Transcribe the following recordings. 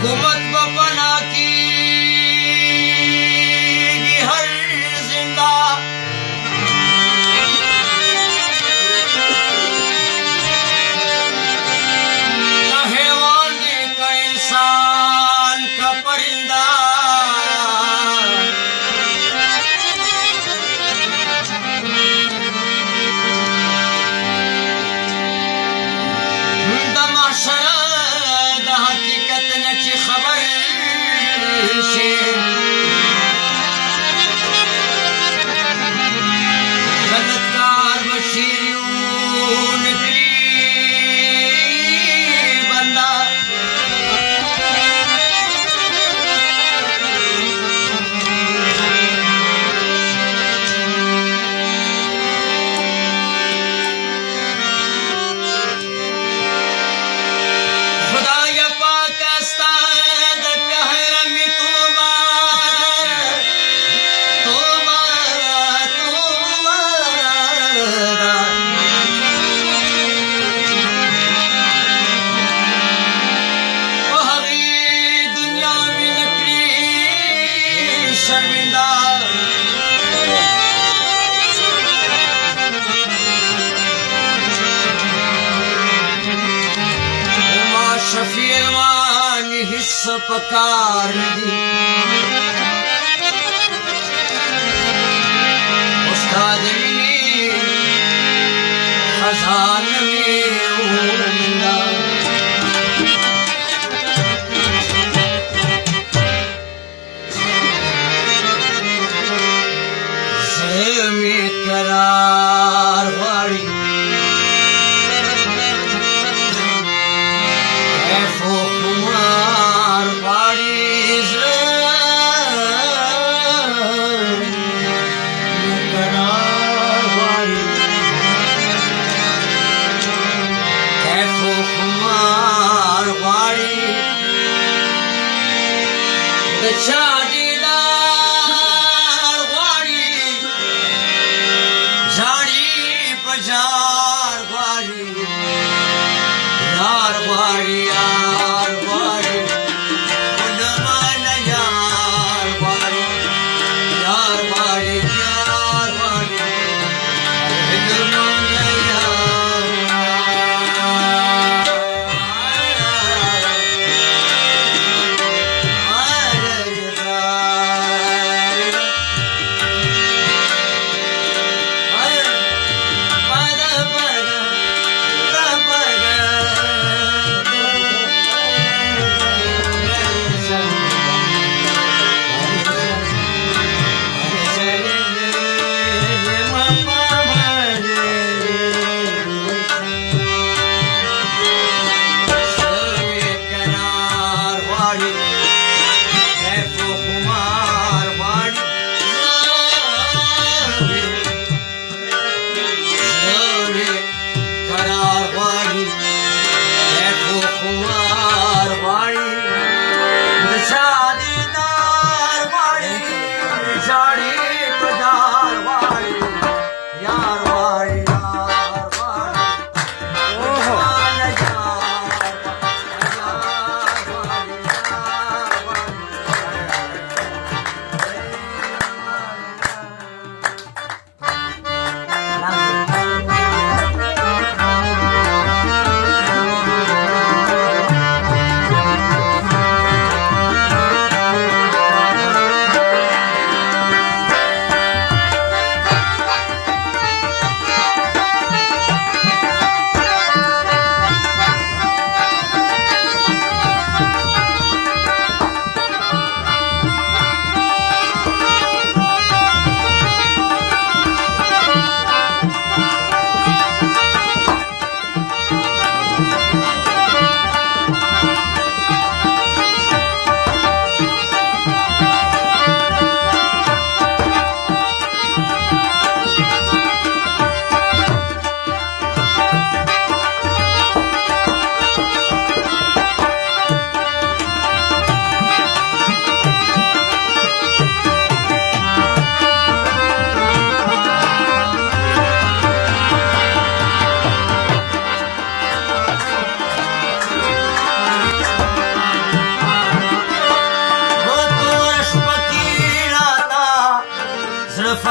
हुकूमत बपना की हर जिंदा का हैवान का इंसान का परिंदा खबर से गलतकार बशीरियों निकली बंदा खुदा या पाकिस्तान शर्मिंदा उमा शफीवान हिस्सा पकार दी उस्ताद खजान में उमिंदा में करार वाली ऐफो कुमार वाली करार वाली ऐफो कुमार वाली जार वाली यार वाली यार वाली मनमान यार वाली यार वाली यार वाली मनमान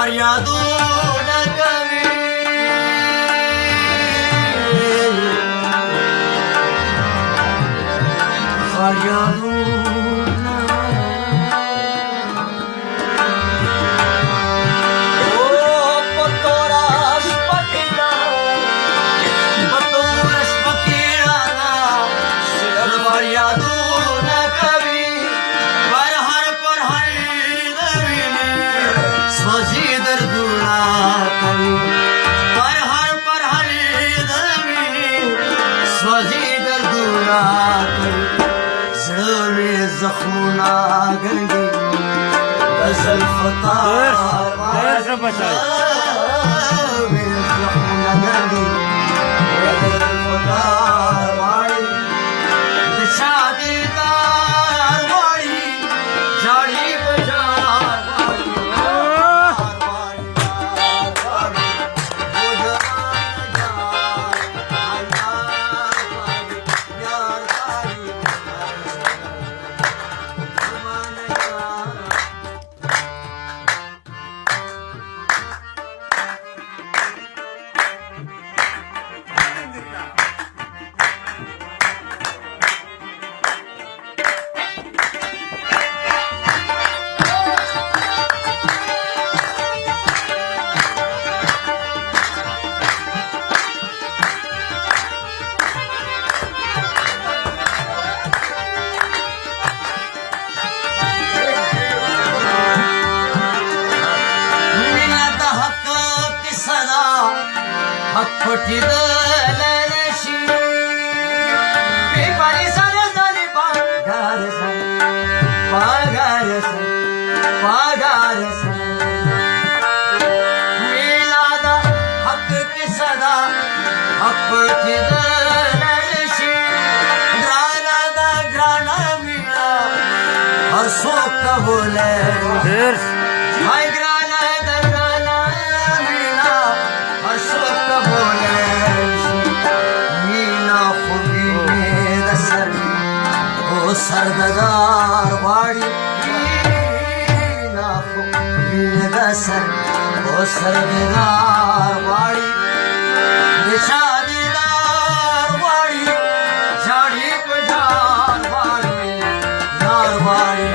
फरियादून कवी फरियादून ओ पतोरास पकीड़ा फरियादून कवी परहर परहर नवीने स्वजी दर्दुना कवी परहर परहर नवीने स्वजी दर्दुना कवी जळवे जखमुना गंगी गजल फतार जळवे जखमुना गंगी गजल फतार वाळी शादीदार वाळी जाळी बजार खोटी दलशी पेपारी साऱ्या झाली पागार पागार पागार मिलादा हक की सदा खोटी दलशी ग्रानादा ग्राना मिला हसो कबूले हाय ग्राना ग्राना मिला हसो कबूले मीना खुदी में दसर ओ सरदार वाड़ी मीना खुदी में दसर ओ सरदार वाड़ी शादीदार वाड़ी झाड़ी पजार वाड़ी यार वाड़ी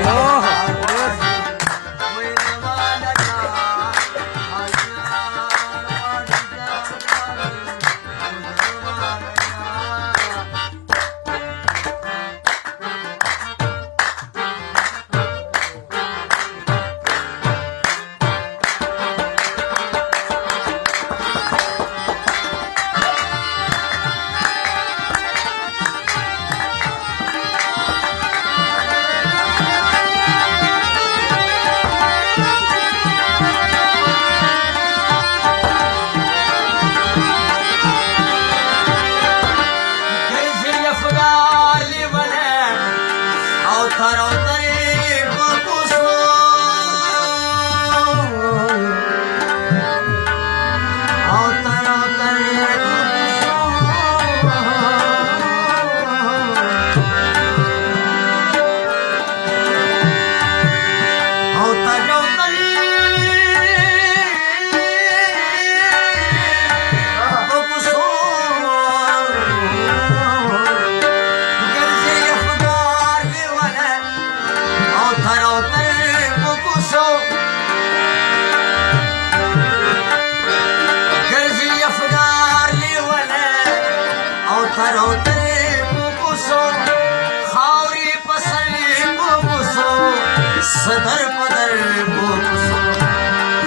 सदर पदर बोसो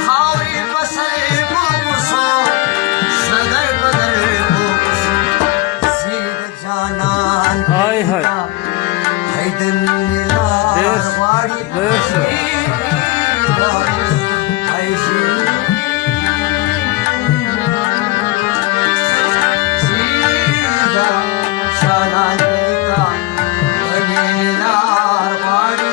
खावरी पसरे बोसो सदर पदर बोसो सीध जानान हाय हाय हैदन निलार वाड़ी ऐसी सीधा शानान का निलार वाड़ी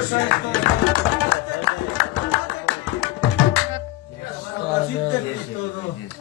Yes, I